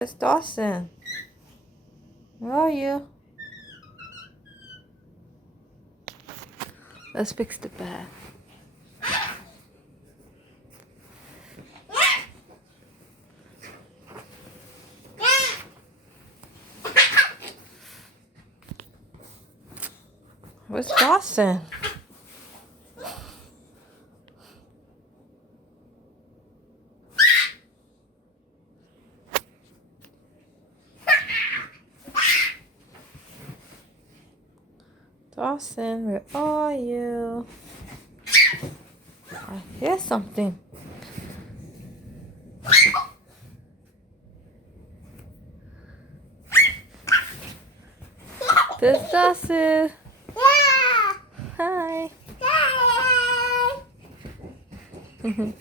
It's Dawson. Where are you? Let's fix the bed. Where's Dawson? Dawson, where are you? I hear something. There's Dawson. Hi. Hi.